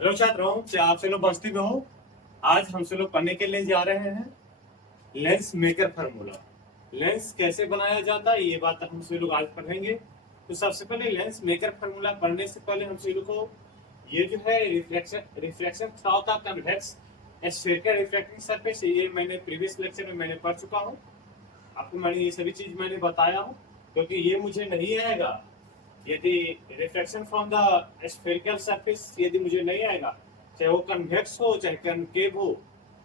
Hello छात्रों, क्या आप से लोग मस्ती में हो? आज हम से लोग पढ़ने के लिए जा रहे हैं लेंस मेकर फार्मूला। लेंस कैसे बनाया जाता है ये बात हम से लोग आज पढ़ेंगे। तो सबसे पहले लेंस मेकर फार्मूला पढ़ने से पहले हम से लोग को ये जो है रिफ्लेक्शन रिफ्लेक्शन क्या होता है, कन्वेक्स स्फेरिकल रिफ्लेक्टिंग सरफेस, ये मैंने प्रीवियस लेक्चर में मैंने पढ़ चुका हूँ। आपको मैंने ये सभी चीज मैंने बताया हूँ, क्योंकि ये मुझे नहीं आएगा यदि reflection from the spherical surface यदि मुझे नहीं आएगा, चाहे वो कन्वेक्स हो चाहे कनकेव हो,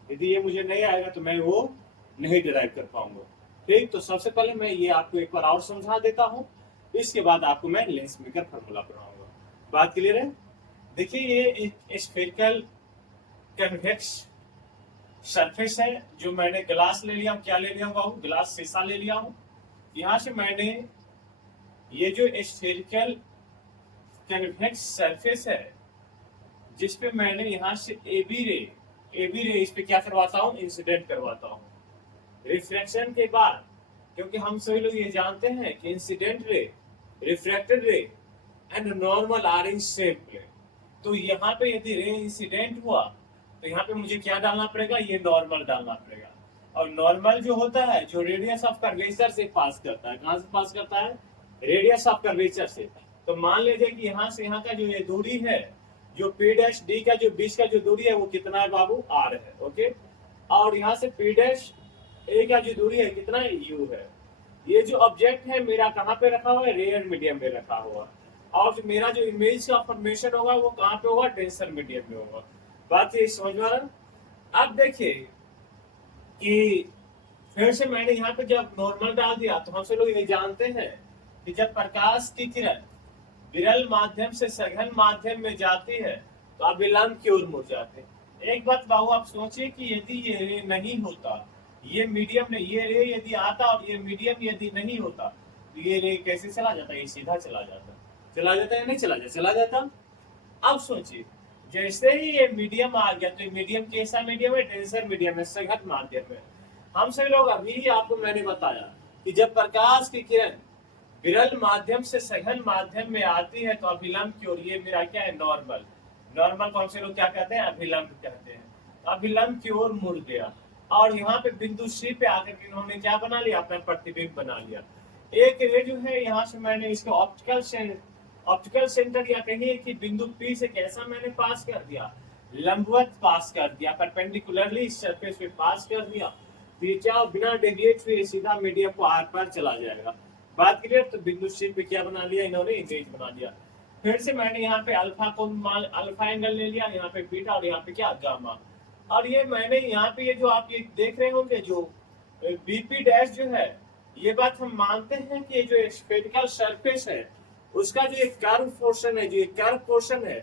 यदि ये मुझे नहीं आएगा तो मैं वो नहीं डिराइव कर पाऊंगा। ठीक, तो सबसे पहले मैं ये आपको एक बार और समझा देता हूँ, इसके बाद आपको मैं लेंस मेकर फार्मूला पढ़ाऊंगा। बात क्लियर है? देखिए, ये एक स्फेरिकल कन्वेक्स सरफेस है। जो मैंने ग्लास ले लिया, क्या ले लिया हूँ? ग्लास शीशा ले लिया हूँ। यहाँ से मैंने ये जो स्फेरिकल कन्वेक्स सरफेस है, जिसपे मैंने यहाँ से एबी रे इस पे क्या करवाता हूँ, इंसिडेंट करवाता हूँ। रिफ्लेक्शन के बाद, क्योंकि हम सभी लोग ये जानते हैं कि incident ray, refracted ray and normal are in same plane. तो यहाँ पे यदि रे इंसिडेंट हुआ तो यहाँ पे मुझे क्या डालना पड़ेगा, ये नॉर्मल डालना पड़ेगा। और नॉर्मल जो होता है, जो रेडियस ऑफ कर्वेचर से पास करता है, कहाँ से पास करता है? रेडियस ऑफ कर्वेचर से। तो मान लीजिए कि यहाँ से यहाँ का जो ये दूरी है, जो पी डैश डी का जो बीच का जो दूरी है वो कितना है बाबू? आर है। ओके, और यहाँ से पी डैश ए का जो दूरी है कितना है? यू है। ये जो ऑब्जेक्ट है मेरा कहाँ पे रखा हुआ है? रेयर मीडियम में रखा हुआ। और जो मेरा जो इमेज का फॉर्मेशन होगा वो कहाँ पे होगा? डेंसर मीडियम में होगा। बात ये समझ में आ रहा? अब देखिए कि फिर से मैंने यहाँ पे जब नॉर्मल डाल दिया तो हम सब लोग ये जानते हैं कि जब प्रकाश की किरण विरल माध्यम से सघन माध्यम में जाती है तो अविलंब की ओर मुड़ जाते हैं। एक बात बाबू आप सोचिए कि यदि ये रे नहीं होता, ये मीडियम नहीं, ये रे यदि आता और ये मीडियम यदि नहीं होता तो ये रे कैसे चला जाता? ये सीधा चला जाता। चला जाता या नहीं चला जाता? चला जाता। अब सोचिए, जैसे ही ये मीडियम आ गया तो मीडियम कैसा मीडियम है? डेंसर मीडियम है, सघन माध्यम है। हम सभी लोग अभी आपको मैंने बताया कि जब प्रकाश की किरण विरल माध्यम से सघन माध्यम में आती है तो अभिलंब की ओर, ये मेरा क्या है? नॉर्मल। नॉर्मल को हम से लोग क्या कहते हैं? अभिलंब कहते हैं। अभिलंब की ओर मुड़ गया और यहाँ पे बिंदु सी पे आकर के इन्होंने क्या बना लिया? अपना प्रतिबिंब बना लिया। एक रे जो है यहाँ से मैंने इसको ऑप्टिकल सेंटर या कहिए कि बिंदु पी से कैसा मैंने पास कर दिया? लंबवत पास कर दिया, परपेंडिकुलरली इस सरफेस पे पास कर दिया। तो ये क्या, बिना डेविएट हुए सीधा मीडियम को आर पार चला जाएगा। बात क्लियर? तो बिंदु सी पे क्या बना लिया इन्होंने? इमेज बना लिया। फिर से मैंने यहाँ पे अल्फा को मान, अल्फा एंगल ले लिया, यहाँ पे बीटा और यहाँ पे क्या? गामा। और ये मैंने यहाँ पे ये जो आप ये देख रहे होंगे जो बीपी डैश जो है, ये बात हम मानते हैं कि ये जो स्फेरिकल सरफेस है उसका जो एक कर्व पोर्शन है, जो एक कर्व पोर्शन है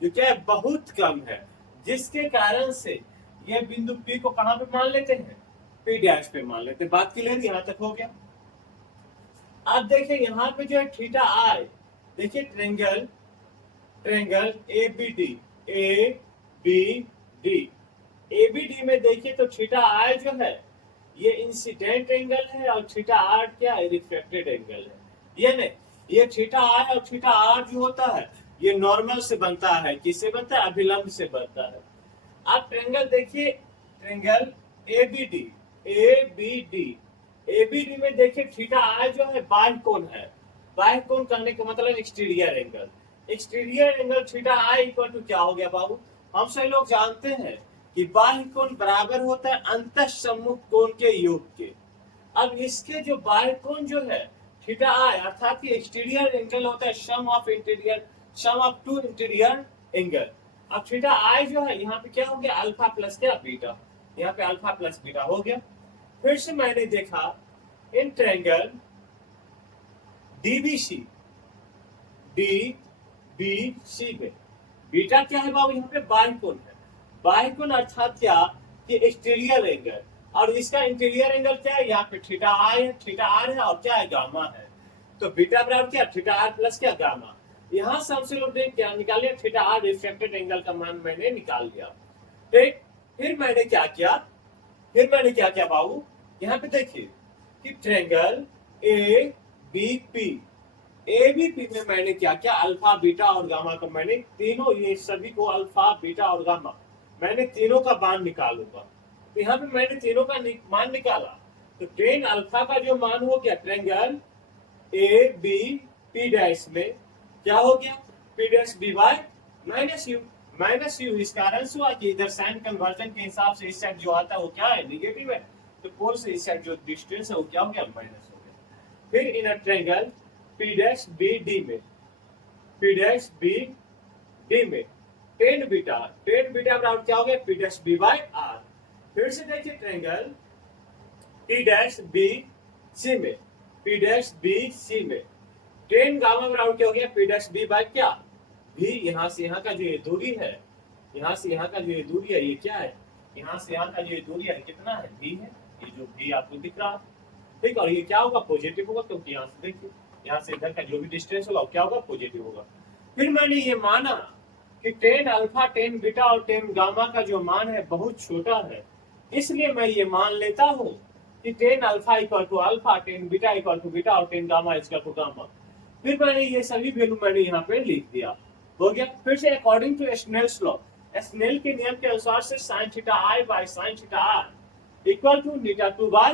जो क्या है? बहुत कम है, जिसके कारण से ये बिंदु पी को कहां पे मान लेते हैं? पी डैश पे मान लेते हैं। बात क्लियर यहाँ तक हो गया? अब देखिए यहाँ पे जो है थीटा आई, देखिए triangle triangle A B D, A B D, A B D में देखिए तो थीटा आई जो है ये इंसिडेंट एंगल है और थीटा आर क्या है? रिफ्लेक्टेड एंगल है। ये नहीं, ये थीटा आर और थीटा आर जो होता है ये नॉर्मल से बनता है। किससे बनता है? अभिलंब से बनता है। आप ट्रेंगल देखिए, triangle A B D, A B D, A B D में देखिए थीटा आई जो है बाह्य कोण है। बाह्य कोण करने का मतलब exterior angle. Exterior angle theta I equal to क्या हो गया बाबू? हम सभी लोग जानते हैं कि बाह्य कोण बराबर होता है अंतः सम्मुख कोण के योग के। अब इसके जो बाह्य कोण जो है थीटा आई, अर्थात कि एक्सटीरियर एंगल होता है sum of interior, sum of two interior angle. अब थीटा आई जो है यहाँ पे क्या हो गया? अल्फा प्लस क्या? बीटा। यहाँ पे अल्फा प्लस बीटा हो गया। फिर से मैंने देखा इन ट्रायंगल डीबीसी, डीबीसी में बीटा क्या है बाबू? यहाँ पे बाह्य कोण है। बाह्य कोण अर्थात क्या कि एक्सटीरियर एंगल, और इसका इंटीरियर एंगल क्या है? यहाँ पे थीटा आई है, थीटा आर है और क्या है? गामा है। तो बीटा बराबर क्या? थीटा आर प्लस क्या? गामा। यहाँ से हमसे लोग ने क्या निकाल लिया? थीटा आर रिफ्लेक्टेड एंगल का मान मैंने निकाल लिया। ठीक, फिर मैंने क्या किया? फिर मैंने क्या किया बाबू? यहाँ पे देखिए कि triangle A B P, ABP में मैंने क्या क्या अल्फा बीटा और गामा का मैंने तीनों ये सभी को अल्फा बीटा और गामा मैंने तीनों का मान निकालूंगा। तो यहाँ पे मैंने तीनों का मान निकाला। तो टेन अल्फा का जो मान हो गया triangle A B P dash में क्या हो गया P dash B by minus U इस कारण से हुआ कि इधर साइन कन्वर्जन के हिसाब से इस साइड जो आता है वो क्या है निगेटिव है, तो पोल से इस साइड जो डिस्टेंस है वो क्या हो गया माइनस हो गया। फिर in a triangle P dash B D में पी डैश बी डी में टेन बीटा बराबर क्या हो गया P dash B by R. फिर से देखिए triangle P dash B C में पी डैश बी सी में टेन गामा बराबर क्या हो गया पी डैश बी बाय क्या भी। यहाँ से यहाँ का जो ये दूरी है, यहाँ से यहाँ का जो ये दूरी है ये क्या है, यहाँ से यहाँ का जो ये दूरी है कितना है भी है, ये जो भी आपको दिख रहा है ठीक। और ये क्या होगा पॉजिटिव होगा क्योंकि यहाँ से देखिए यहाँ से इधर का जो भी डिस्टेंस होगा क्या होगा पॉजिटिव होगा। फिर मैंने ये माना कि टेन अल्फा टेन बीटा और टेन गामा का जो मान है बहुत छोटा है, इसलिए मैं ये मान लेता हूँ कि tan alpha equal to alpha tan beta equal to beta और tan gamma equal to gamma. फिर मैंने ये सभी वैल्यू मैंने यहाँ पे लिख दिया हो गया। फिर से according to Snell's law Snell के नियम के अनुसार से sine theta I by sine theta R equal to eta two by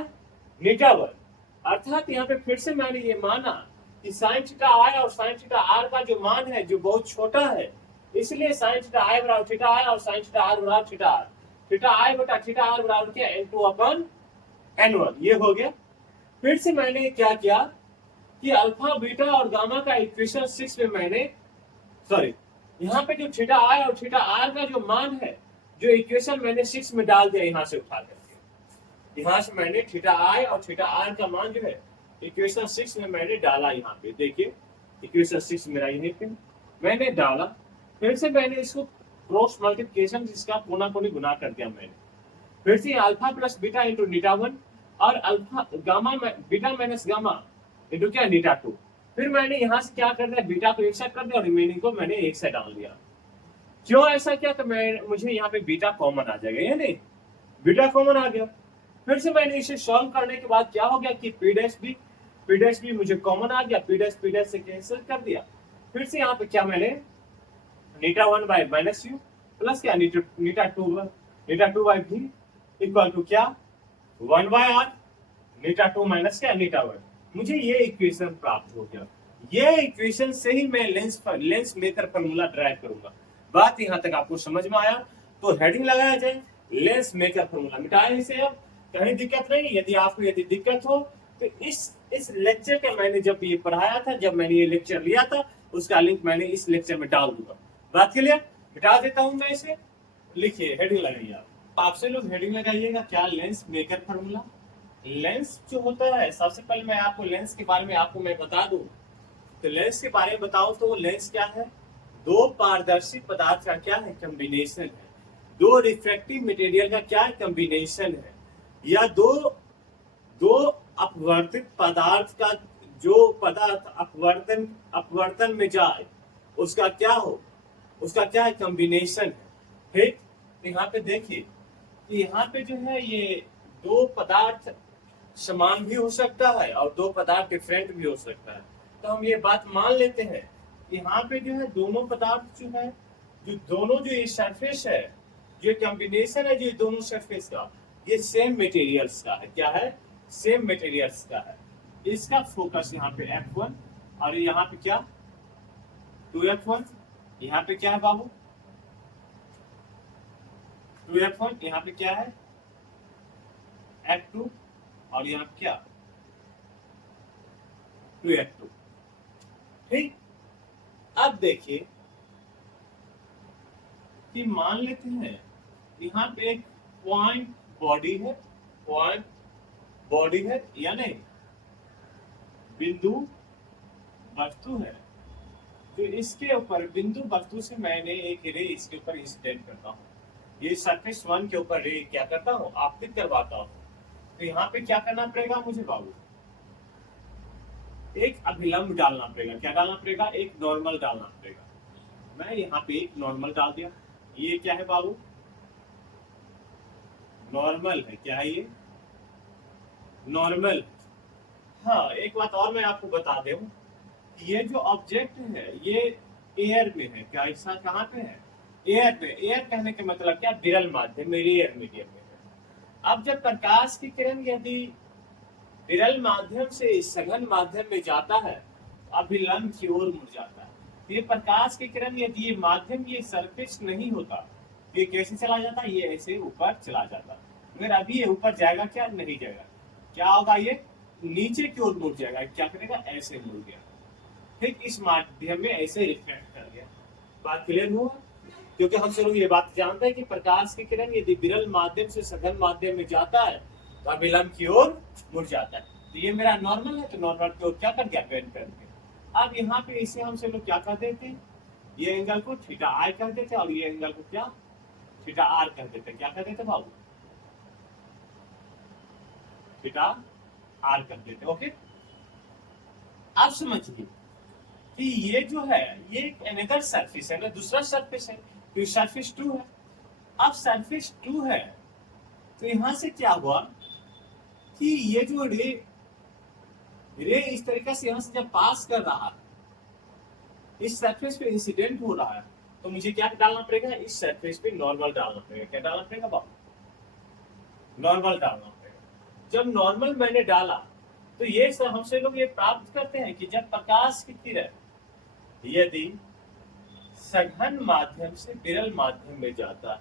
eta one. अर्थात यहाँ पे फिर से मैंने ये माना कि साइन थीटा आई और साइन थीटा आर का जो मान है जो बहुत छोटा है, इसलिए साइन थीटा आई बराबर थीटा आई और साइन थीटा आर बराबर थीटा आर। थीटा आई बटा थीटा आर बराबर क्या n2 अपन n1 ये हो गया। फिर से मैंने क्या किया कि अल्फा बीटा और गामा का इक्वेशन 6 में मैंने सॉरी यहाँ पे जो थीटा आई और थीटा आर का जो मान है जो इक्वेशन मैंने 6 में डाल दिया यहाँ से उठा करके। यहाँ से मैंने थीटा आई और थीटा आर का मान जो है इक्वेशन 6 में मैंने डाला। यहाँ पे देखिए इक्वेशन 6 मेरा यहीं पे मैंने डाला। फिर से मैंने इसको क्रॉस मल्टीप्लिकेशन जिसका कोना कोनी गुना कर दिया मैंने। फिर से अल्फा प्लस बीटा इंटू नीटा वन और alpha gamma beta minus gamma into क्या नीटा टू। फिर मैंने यहाँ से क्या कर दिया बीटा को एक साइड कर दिया और रिमेनिंग को मैंने एक साइड डाल दिया। क्यों ऐसा किया तो मुझे यहाँ पे बीटा कॉमन आ जाएगा, या नहीं बीटा कॉमन आ गया। फिर से मैंने इसे सॉल्व करने के बाद क्या हो गया कि पी डैश बी मुझे कॉमन आ गया, पी डैश से कैंसिल कर दिया। फिर से यहाँ पे क्या मैंने नीटा one by minus U plus क्या नीटा टू बाय भी इक्वल टू क्या वन बाय आर नीटा टू माइनस क्या नीटा वन। मुझे ये इक्वेशन प्राप्त हो गया। ये इक्वेशन से ही मैं लेंस मेकर फॉर्मूला ड्राइव करूंगा। बात यहाँ तक आपको समझ में आया तो हेडिंग लगाया जाए लेंस मेकर फॉर्मूला। मिटाए इसे अब, कहीं दिक्कत नहीं। यदि दिक्कत हो तो इस लेक्चर का मैंने जब ये पढ़ाया था, जब मैंने ये लेक्चर लिया था उसका लिंक मैंने इस लेक्चर में डाल दूंगा। बात के लिए मिटा देता हूं मैं इसे। लिखिए हेडिंग लगाइए आपसे लोग हेडिंग लगाइएगा क्या लेंस मेकर फॉर्मूला। लेंस जो होता है सबसे पहले मैं आपको लेंस के बारे में आपको मैं बता दूं तो लेंस के बारे में बताऊं तो लेंस क्या है, दो पारदर्शी पदार्थ का क्या है कॉम्बिनेशन है, दो रिफ्रैक्टिव मटेरियल का क्या है कॉम्बिनेशन है, या दो अपवर्तित पदार्थ का जो पदार्थ अपवर्तन में जाए उसका क्या है कॉम्बिनेशन है। ठीक, यहाँ पे देखिए यहाँ पे जो है ये दो पदार्थ समान भी हो सकता है और दो पदार्थ डिफरेंट भी हो सकता है। तो हम ये बात मान लेते हैं यहाँ पे जो है दोनों पदार्थ जो है जो ये सरफेस है जो कॉम्बिनेशन है जो दोनों सरफेस का ये सेम मटेरियल्स का है। क्या है सेम मटेरियल्स का है। इसका फोकस यहाँ पे F1 और यहाँ पे क्या 2F1। यहाँ पे क्या है बाबू 2F1, यहाँ पे क्या है F2 और यहाँ पे क्या 2F2। ठीक, अब देखिए कि मान लेते हैं यहाँ पे एक पॉइंट बॉडी है या नहीं बिंदु वस्तु है। तो इसके ऊपर बिंदु वस्तु से मैंने एक रे इसके ऊपर इंसिडेंट करता हूँ, ये सरफेस 1 के ऊपर रे क्या करता हूँ आपतित करवाता हूँ। तो यहाँ पे क्या करना पड़ेगा मुझे बाबू एक अभिलंब डालना पड़ेगा। क्या डालना पड़ेगा एक नॉर्मल डालना पड़ेगा। मैं यहाँ पे एक नॉर्मल डाल दिया। ये क्या है बाबू नॉर्मल है। क्या है ये नॉर्मल। हाँ एक बात और मैं आपको बता दूं ये जो ऑब्जेक्ट है ये एयर में है, क्या ऐसा कहाँ पे है? एयर पे। एयर कहने के मतलब क्या? विरल माध्यम में, एयर मीडियम में है। अब जब प्रकाश की किरण यदि विरल माध्यम से सघन माध्यम में जाता है तो अभिलंब की ओर मुड़ जाता है। ये प्रकाश की किरण यदि ये माध्यम, ये सरफेस नहीं होता, ये कैसे चला जाता? ये ऐसे ऊपर चला जाता। मगर अभी ये ऊपर जाएगा क्या? नहीं जाएगा। क्या होगा? ये नीचे की ओर मुड़ जाएगा। क्या करेगा? ऐसे मुड़ गया। ठीक इस माध्यम में ऐसे रिफ्लेक्ट कर गया। बात क्लियर हुआ? क्योंकि हम सब लोग ये बात जानते हैं कि प्रकाश की किरण यदि विरल माध्यम से सघन माध्यम में जाता है तो अभिलंब की ओर मुड़ जाता है। तो ये मेरा नॉर्मल है, तो नॉर्मल की ओर क्या कर गया? बेंड कर गया। अब यहाँ पे इसे हम सब लोग क्या कर देते हैं? ये एंगल को थीटा आई कर देते और ये एंगल को क्या? थीटा आर कर देते। क्या कर देते बाबू? थीटा आर कर देते। ओके, अब समझिए कि ये जो है ये एक अनदर सरफेस है ना, दूसरा सरफेस है, तो सरफेस 2 है। अब सरफेस 2 है तो यहां से क्या हुआ कि ये जो रे इस तरीके से यहां से जब पास कर रहा है, इस सरफेस पे इंसिडेंट हो रहा है, तो मुझे क्या डालना पड़ेगा? इस सरफेस पे नॉर्मल डालना पड़ेगा। क्या डालना पड़ेगा बाबू? नॉर्मल डालना पड़ेगा। जब नॉर्मल मैंने डाला तो ये सब हमसे लोग ये प्राप्त करते हैं कि जब प्रकाश की किरण यदि सघन माध्यम से विरल माध्यम में जाता है,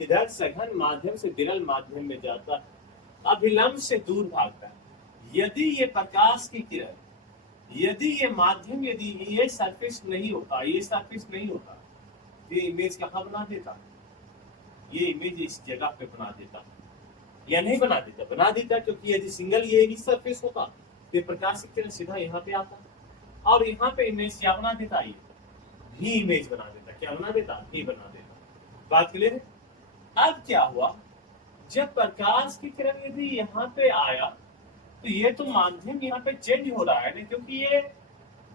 इधर सघन माध्यम से विरल माध्यम में जाता है, अभिलंब से दूर भागता है। यदि ये प्रकाश की किरण, यदि ये माध्यम, यदि ये सरफेस नहीं होता, ये सरफेस नहीं होता, ये इमेज कहाँ बना देता? ये इमेज इस जगह पे बना देता या नहीं बना देता? बना देता, क्योंकि यदि सिंगल ये ही सरफेस होता तो प्रकाश की किरण सीधा यहाँ पे आता और यहाँ पे इमेज क्या बना देता? ये भी इमेज बना देता। क्या बना देता? भी बना देता। बात क्लियर है? अब क्या हुआ, जब प्रकाश की किरण यदि यहाँ पे आया तो ये तो माध्यम यहाँ पे चेंज हो रहा है ना, क्योंकि ये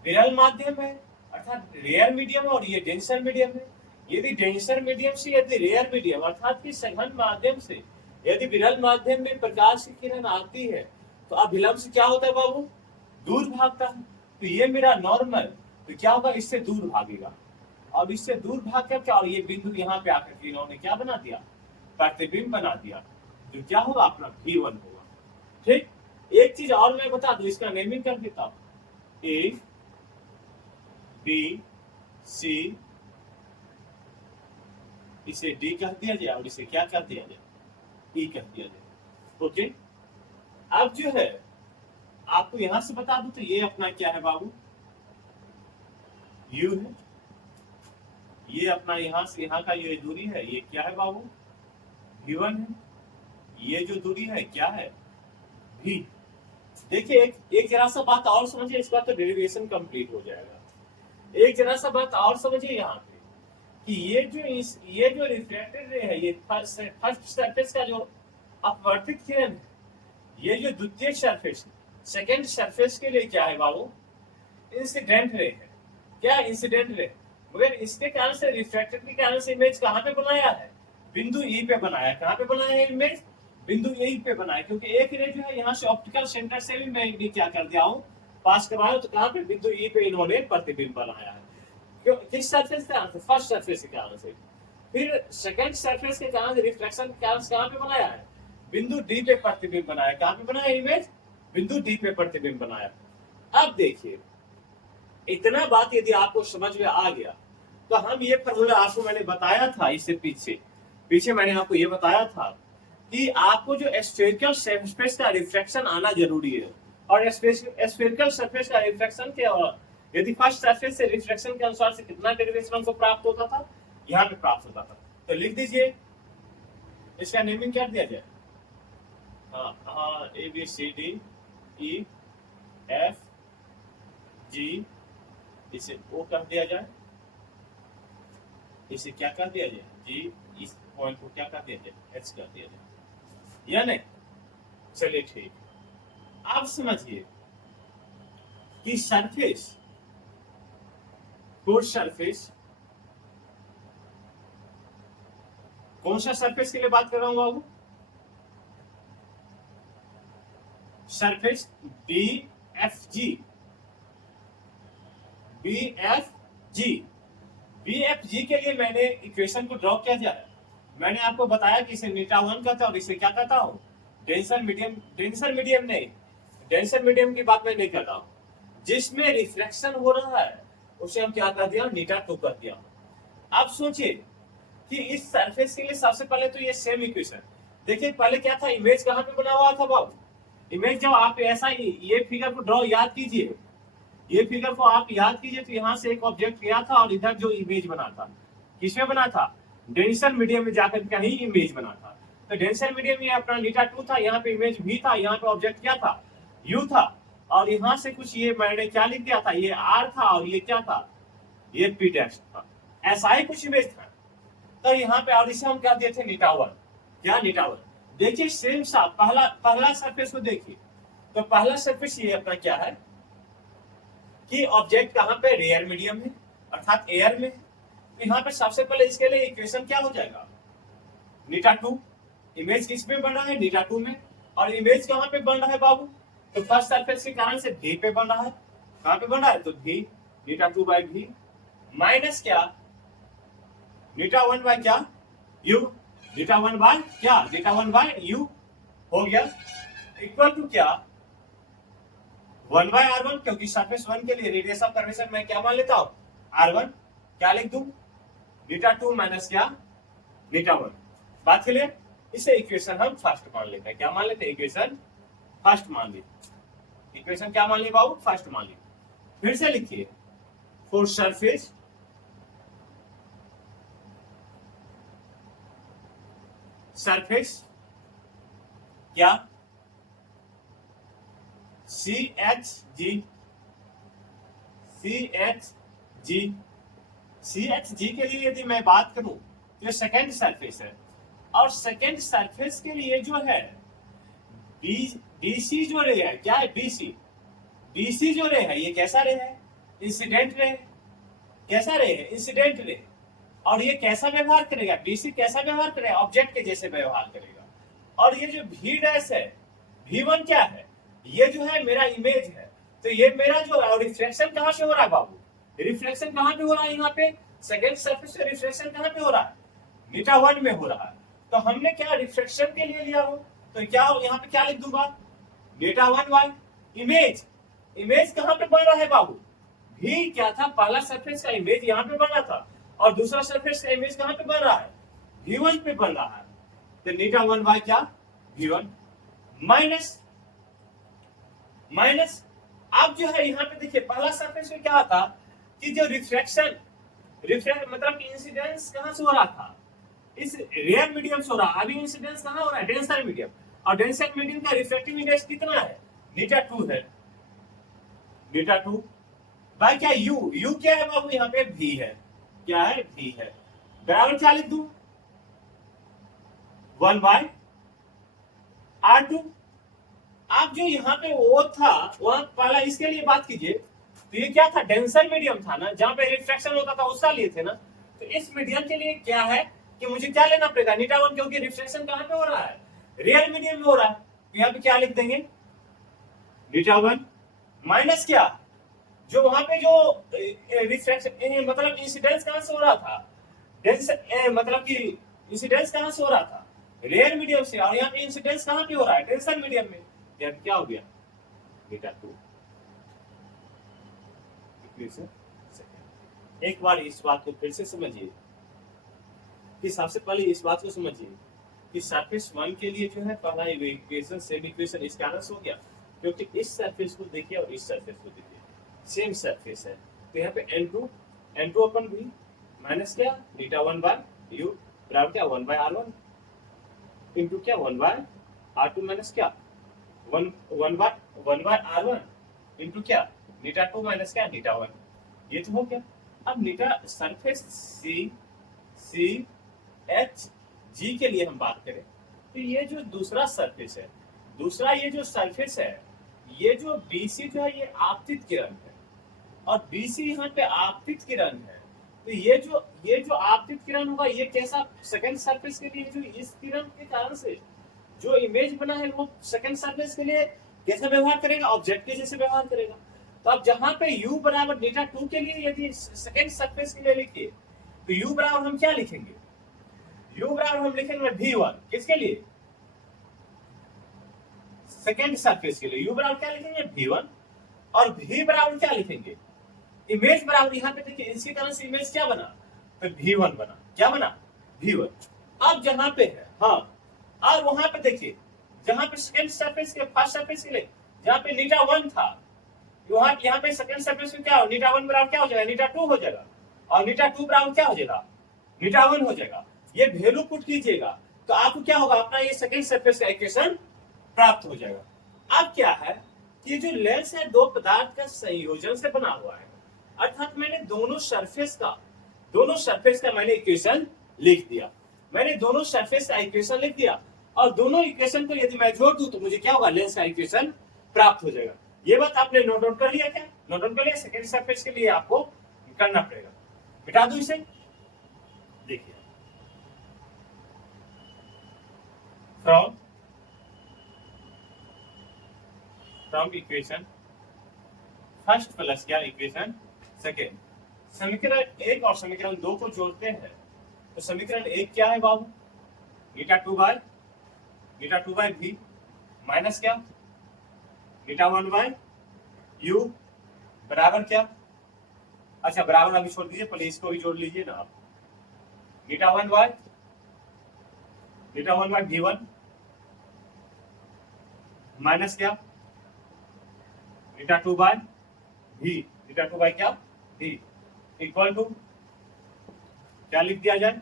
विरल माध्यम है अर्थात रेयर मीडियम और ये डेंसर मीडियम है। यदि डेंसर मीडियम से यदि रेयर मीडियम अर्थात कि सघन माध्यम से यदि विरल माध्यम में प्रकाश की किरण आती है तो अभिलंब से क्या होता है बाबू? दूर भागता है। तो ये मेरा नॉर्मल, तो क्या होगा? इससे दूर भागेगा। अब इससे दूर भाग कर क्या, और ये बिंदु यहाँ पे आकर के इन्होंने क्या बना दिया? प्रतिबिंब बना दिया, जो क्या होगा? अपना V1 होगा। ठीक, एक चीज और मैं बता दूं, इसका नेमिंग कर देता हूं। A B C, इसे D कह दिया जाए और इसे क्या कह दिया जाए? E कह दिया जाए। ओके, अब जो है आपको यहां से बता दूं तो ये अपना क्या है बाबू? U है। ये अपना यहां से यहां का ये दूरी है, ये क्या है बाबू? V1 है। ये जो दूरी है क्या है? V। देखिए एक जरा सा बात और समझिए, इस बात तो डेरिवेशन कंप्लीट हो जाएगा। एक जरा सा बात और समझिए यहाँ पे कि ये जो रिफ्लेक्टेड रे है, ये फर्स्ट सरफेस का जो अपवर्तित किरण है, ये जो द्वितीय सरफेस, सेकेंड सरफेस के लिए क्या है बाबू? इंसिडेंट रे है। क्या? Incident ray. मगर इसके कारण से, रिफ्लेक्टेड के कारण से इमेज कहाँ पे बनाया है? बिंदु ई पे बनाया। कहाँ पे बनाया है इमेज? बिंदु ई पे बनाया। क्योंकि एक रे जो है यहाँ से ऑप्टिकल सेंटर से भी मैं भी क्या कर दिया हूँ? पास करवाया। तो कहाँ पे? बिंदु ई पे इन्होंने प्रतिबिंब बनाया है। क्यों? किस सरफेस के कारण से? फर्स्ट सरफेस के कारण से। फिर सेकेंड सरफेस के कारण से, रिफ्लेक्शन के कारण से कहाँ पे बनाया है? बिंदु डी पे प्रतिबिंब बनाया। कहाँ पे बनाया इमेज? बिंदु डी पे प्रतिबिंब बनाया। अब देखिए, इतना बात यदि आपको समझ में आ गया तो हम ये फॉर्मूला आपको मैंने बताया था, इससे पीछे मैंने आपको ये बताया था कि आपको जो स्फेरिकल सरफेस का रिफ्लेक्शन आना जरूरी है। और स्फेरिकल सरफेस का रिफ्लेक्शन के यदि फर्स्ट सरफेस से रिफ्लेक्शन के अनुसार से कितना डेरिवेशन हमको प्राप्त होता था? यहाँ पे प्राप्त होता था। तो लिख दीजिए, इसका नेमिंग क्या दिया जाए? हाँ, A B C D E F G, इसे O कर दिया जाए, इसे क्या कर दिया जाए? जी, इस पॉइंट को क्या कर दिया जाए? H कर दिया जाए, या नहीं? चलिए ठीक। आप समझिए कि सरफेस, कोर सरफेस, कौन सा सरफेस के लिए बात कर रहा हूं बाबू? Surface BFG, B F G. B F G के लिए मैंने इक्वेशन को ड्रॉ किया जाए, मैंने आपको बताया कि इसे नीटा वन कहता हूँ, इसे क्या कहता हूँ, डेंसर मीडियम। डेंसर मीडियम नहीं, डेंसर मीडियम की बात मैं नहीं कर रहा हूँ, जिसमें रिफ्लेक्शन हो रहा है उसे हम क्या कर दिया, नीटा टू कर दिया। अब सोचिए कि इस सरफेस के लिए सबसे पहले तो ये सेम इक्वेशन देखिए, पहले क्या था, इमेज कहाँ पे बना हुआ था बाबू, इमेज जब आप ऐसा ये फिगर को ड्रॉ याद कीजिए, ये फिगर को आप याद कीजिए, तो यहाँ से एक ऑब्जेक्ट गया था और इधर जो इमेज बना था, किसमें बना था, डेंसर मीडियम में जाकर कहीं इमेज बना था। तो डेंसर मीडियम में अपना नीटा टू था, यहाँ पे इमेज भी था, यहाँ पे ऑब्जेक्ट क्या था, यू था, और यहाँ से कुछ ये मैंने क्या लिख दिया था, ये आर था और ये क्या था, ये पी डैश था, ऐसा ही कुछ इमेज था। तो यहाँ पे और इसे हम क्या दिए थे, नीटा वन। क्या नीटा वन, देखिए सेम सा पहला सरफेस को देखिए, तो पहला सरफेस ये अपना क्या है कि ऑब्जेक्ट कहाँ पे, रेयर मीडियम में अर्थात एयर में। तो यहाँ पे सबसे पहले इसके लिए इक्वेशन क्या हो जाएगा, नीटा टू। इमेज किस में बन रहा है, नीटा टू में, और इमेज कहाँ पे बन रहा है बाबू, तो फर्स्ट सरफेस के कारण से भी पे बन रहा है, कहाँ पे बन रहा है, तो भी नीटा टू बाई भी माइनस क्या, नीटा वन बाय क्या, यू, नीटा वन बाय क्या, नीटा वन बाय यू हो गया, इक्वल टू क्या, वन बाय आर वन, क्योंकि सरफेस वन के लिए रेडियस ऑफ कर्वेचर मैं क्या मान लेता हूं, आर वन, क्या लिख दूं, नीटा टू माइनस क्या, नीटा वन। बात क्लियर, इसे इक्वेशन हम फर्स्ट मान लेते हैं, क्या मान लेते हैं, इक्वेशन फर्स्ट मान ली, इक्वेशन क्या मान ली बाबू, फर्स्ट मान ली। फिर से लिखिए, फॉर सरफेस सरफेस क्या, C H G, C H G, C H G के लिए यदि मैं बात करूं तो सेकेंड सरफेस है, और सेकेंड सरफेस के लिए जो है बीसी जो रे है, क्या है बीसी, बीसी जो रे है ये कैसा रे है, इंसिडेंट रे, कैसा रे है, इंसिडेंट रे, और ये कैसा व्यवहार करेगा, बीसी कैसा व्यवहार करेगा, ऑब्जेक्ट के जैसे व्यवहार करेगा। और ये जो भी डैश है, भी वन क्या है, ये जो है मेरा इमेज है, तो ये मेरा जो रिफ्लेक्शन कहाँ पे हो रहा है बाबू, रिफ्लेक्शन कहाँ पे हो रहा है, यहाँ पे सेकेंड सरफेस से रिफ्लेक्शन कहाँ पे हो रहा है, नीटा वन में हो रहा है। तो हमने क्या रिफ्लेक्शन के लिए लिया हो, तो क्या यहाँ पे क्या लिख दूंगा, नीटा वन बाय इमेज, इमेज कहाँ पे बन रहा है बाबू, भी क्या था, पहला सरफेस का इमेज यहाँ पे बना था, और दूसरा सरफेस का इमेज कहाँ पे बन रहा है, V1 पे बन रहा है। तो नीटा वन बाय क्या, V1 माइनस माइनस। अब जो है यहाँ पे देखिए, पहला सरफेस में क्या था कि जो रिफ्लेक्शन मतलब कि इंसिडेंस कहाँ से हो रहा था, इस रेयर मीडियम से हो रहा है, अभी इंसिडेंस कहाँ हो रहा है, डेंसर मीडियम, और डेंसर मीडियम का रिफ्लेक्टिव इंडेक्स कितना है, नीटा टू है, नीटा टू बाय क्या, यू, यू क्या है बाबू, यहाँ पे भी है, क्या है, भी है, बराबर क्या लिख दूं, वन बाय आर टू। आप जो यहाँ पे वो था, वहां पहला इसके लिए बात कीजिए, तो ये क्या था, डेंसर मीडियम था ना, जहां पे रिफ्लेक्शन होता था उसका लिए थे ना, तो इस मीडियम के लिए क्या है कि मुझे क्या लेना पड़ेगा, नीटा वन, क्योंकि रिफ्लेक्शन कहाँ पे हो रहा है, रियल मीडियम में हो रहा है। तो यहाँ पे क्या लिख देंगे, नीटा वन माइनस क्या, जो वहां पे जो रिफ्लेक्शन मतलब इंसिडेंस कहां से हो रहा था, मतलब कि इंसिडेंस कहां से हो रहा था, रेयर मीडियम से, और यहाँ पे इंसिडेंस कहां पे हो रहा है, डेंसर मीडियम में। यहाँ क्या हो गया, नीटा टू। एक बार इस बात को फिर से समझिए, कि सबसे पहले इस बात को समझिए कि सरफेस वन के लिए जो है पहला इक्वेशन सेम इक्वेशन इस कारण से हो गया क्योंकि इस सरफेस को देखिए और इस सरफेस को देखिए, सेम सरफेस है। तो यहाँ पे n2 अपन भी माइनस क्या, नीटा वन बाय यू बराबर क्या, one by R one into क्या, one by R two minus क्या, one by R one into क्या, नीटा टू माइनस क्या, नीटा वन। ये तो हो गया। अब नीटा सरफेस सी एच जी के लिए हम बात करें तो ये जो दूसरा सरफेस है, दूसरा ये जो सरफेस है, ये जो बीसी जो है ये आपतित किरण है, और बीसी यहाँ पे आपतित किरण है। तो ये जो आपतित किरण होगा ये कैसा, सेकंड सरफेस के लिए जो इस किरण के कारण से जो इमेज बना है वो सेकंड सरफेस के लिए कैसा व्यवहार करेगा, ऑब्जेक्ट के जैसे व्यवहार करेगा। तो अब जहां पे u बराबर बीटा 2 के लिए यदि सेकेंड सरफेस के लिए लिखिए तो u बराबर हम क्या लिखेंगे, u बराबर हम लिखेंगे v1 किसके लिए, सेकेंड सरफेस के लिए। u बराबर क्या लिखेंगे v1 और v बराबर क्या लिखेंगे, इमेज बराबर यहाँ पे देखिए इसी तरह से इमेज क्या बना, तो v1 बना, क्या बना v1। अब जहां पे है हाँ, और वहां पे देखिए जहां पे सेकंड सरफेस के फर्स्ट सरफेस के लिए जहां पे नीटा 1 था, वहां यहाँ पे सेकंड सरफेस में क्या हो, नीटा 1 बराबर क्या हो जाएगा, नीटा 2 हो जाएगा, और नीटा 2 बराबर क्या हो जाएगा, नीटा 1 हो जाएगा। ये वैल्यू पुट कीजिएगा तो आपको क्या होगा, अपना ये सेकंड सरफेस का इक्वेशन प्राप्त हो जाएगा। अब क्या है कि जो लेंस है दो पदार्थ का संयोजन से बना हुआ है, अर्थात मैंने दोनों सरफेस का मैंने इक्वेशन लिख दिया, मैंने दोनों सरफेस का इक्वेशन लिख दिया, और दोनों इक्वेशन को यदि मैं जोड़ दूं तो मुझे क्या होगा, लेंस का इक्वेशन प्राप्त हो जाएगा। ये बात आपने नोट डाउन कर लिया क्या, नोट डाउन कर लिया। सेकंड सरफेस के लिए आपको करना पड़ेगा, मिटा दूं इसे, देखिए फ्रॉम इक्वेशन फर्स्ट प्लस क्या इक्वेशन सेकेंड, समीकरण 1 और समीकरण 2 को जोड़ते हैं तो समीकरण 1 क्या है बाबू, नीटा 2 बाय v माइनस क्या नीटा 1 बाय u बराबर क्या, अच्छा बराबर अभी छोड़ दीजिए, पहले इसको भी जोड़ लीजिए ना आप, नीटा 1 बाय v1 माइनस क्या नीटा 2 बाय v, नीटा 2 बाय क्या v इक्वल टू क्या लिख दिया जाए,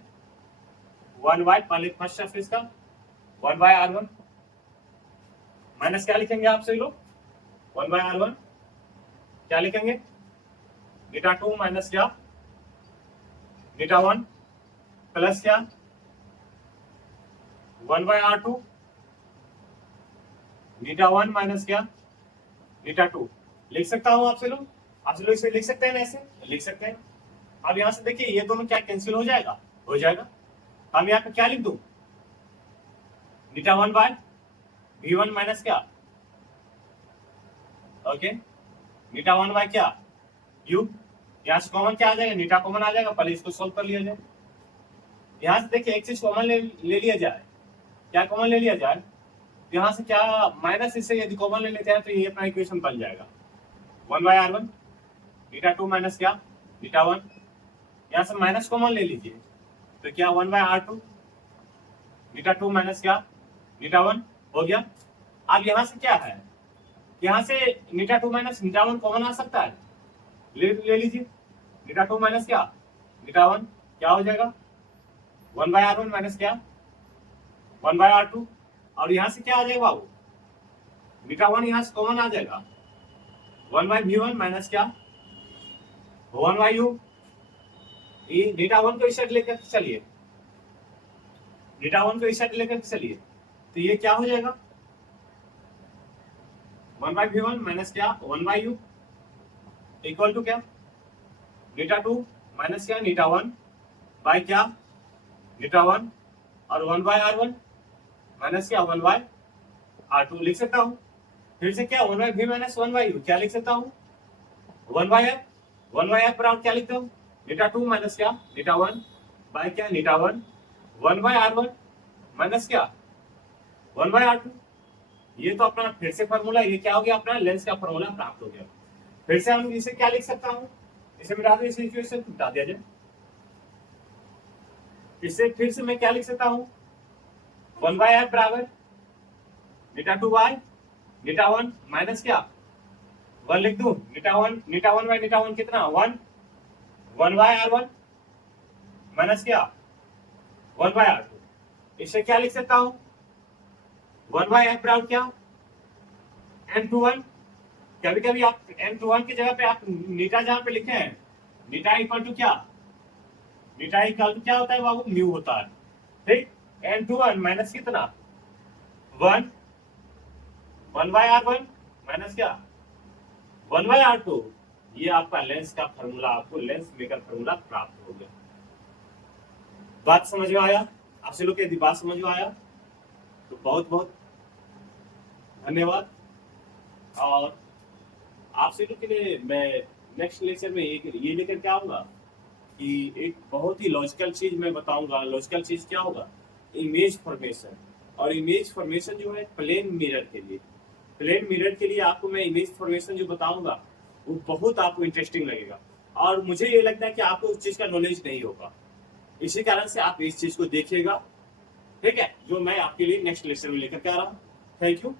1 बाय पहले फर्स्ट सरफेस का 1 बाय r1 माइनस क्या लिखेंगे आप सभी लोग, 1 बाय r1 क्या लिखेंगे, नीटा 2 माइनस क्या नीटा 1 प्लस क्या 1 बाय r2 नीटा 1 माइनस क्या नीटा 2, लिख सकता हूं आपसे लोग, आप लोग इसे लिख सकते हैं ना, ऐसे लिख सकते हैं। अब यहां से देखिए ये दोनों क्या कैंसिल हो जाएगा, हम यहाँ पे क्या लिख दूं, नीटा 1 बाय v1 माइनस क्या ओके नीटा 1 बाय क्या u, यहाँ से कॉमन क्या आ जाएगा, नीटा कॉमन आ जाएगा, पहले इसको सोल्व कर लिया जाए। यहाँ से देखिए एक चीज कॉमन ले लिया जाए, क्या कॉमन ले लिया जाए, यहाँ से क्या माइनस इससे यदि कॉमन ले लेते हैं तो ये अपना इक्वेशन बन जाएगा 1 बाय r1 नीटा 2 माइनस क्या नीटा 1, यहाँ से माइनस कॉमन ले लीजिए तो क्या 1 बाय r2 नीटा 2 माइनस क्या नीटा 1 हो गया। अब यहाँ से क्या है, यहाँ से नीटा 2 माइनस नीटा 1 कॉमन आ सकता है, ले लीजिए, नीटा 2 माइनस क्या नीटा 1 क्या हो जाएगा 1 बाय r1 माइनस क्या 1 बाय r2, और यहाँ से क्या आ जाएगा बाबू, नीटा 1 यहाँ से कॉमन आ जाएगा 1 बाय v1 माइनस क्या 1 बाय u, ये नीटा 1 को इस साइड लेकर चलिए, नीटा 1 को इस साइड लेकर चलिए तो ये क्या हो जाएगा 1 बाय v1 माइनस क्या 1 बाय u इक्वल टू क्या नीटा 2 माइनस क्या नीटा 1 बाय क्या नीटा 1 और 1 बाय r1 माइनस क्या 1 बाय r2 लिख सकता हूं। फिर से क्या 1 by v minus 1 by u क्या लिख सकता हूं 1 बाय f बराबर क्या लिखता हूं नीटा 2 माइनस क्या नीटा 1 बाय क्या नीटा 1 1 बाय r1 माइनस क्या 1 बाय r2। ये तो अपना फिर से फार्मूला, ये क्या हो गया अपना लेंस का फार्मूला प्राप्त हो गया। फिर से हम इसे क्या लिख सकता हूं, इसे मिटा दो, इस इक्वेशन को मिटा दिया जाए, इससे फिर से मैं क्या लिख सकता हूं 1 बाय f बराबर नीटा 2 बाय नीटा 1 माइनस क्या 1 लिख दूं नीटा 1 बाय नीटा 1 कितना 1 बाय r1 माइनस क्या 1 बाय r2। इससे क्या लिख सकता हूं 1 बाय f बराबर क्या n21, कभी कभी आप n21 की जगह पे आप नीटा जहां पे लिखे हैं नीटा इक्वल टू क्या नीटा इक्वल टू क्या होता है बाबू म्यू होता है, ठीक। n21 माइनस कितना 1 बाय r1 माइनस क्या 1 बाय r2। ये आपका लेंस का फार्मूला, आपको लेंस मेकर फार्मूला प्राप्त हो गया। बात समझ में आया आपसे लोग, यदि बात समझ में आया तो बहुत बहुत धन्यवाद। और आपसे लोग के लिए मैं नेक्स्ट लेक्चर में ये लेकर के आऊंगा कि एक बहुत ही लॉजिकल चीज मैं बताऊंगा। लॉजिकल चीज क्या होगा? Image formation. और इमेज फॉर्मेशन जो है प्लेन मिरर के लिए, प्लेन मिरर के लिए आपको मैं इमेज फॉर्मेशन जो बताऊंगा वो बहुत आपको इंटरेस्टिंग लगेगा। और मुझे ये लगता है कि आपको उस चीज का नॉलेज नहीं होगा, इसी कारण से आप इस चीज को देखिएगा, ठीक है, जो मैं आपके लिए नेक्स्ट लेक्चर में लेकर के आ रहा हूँ। Thank you.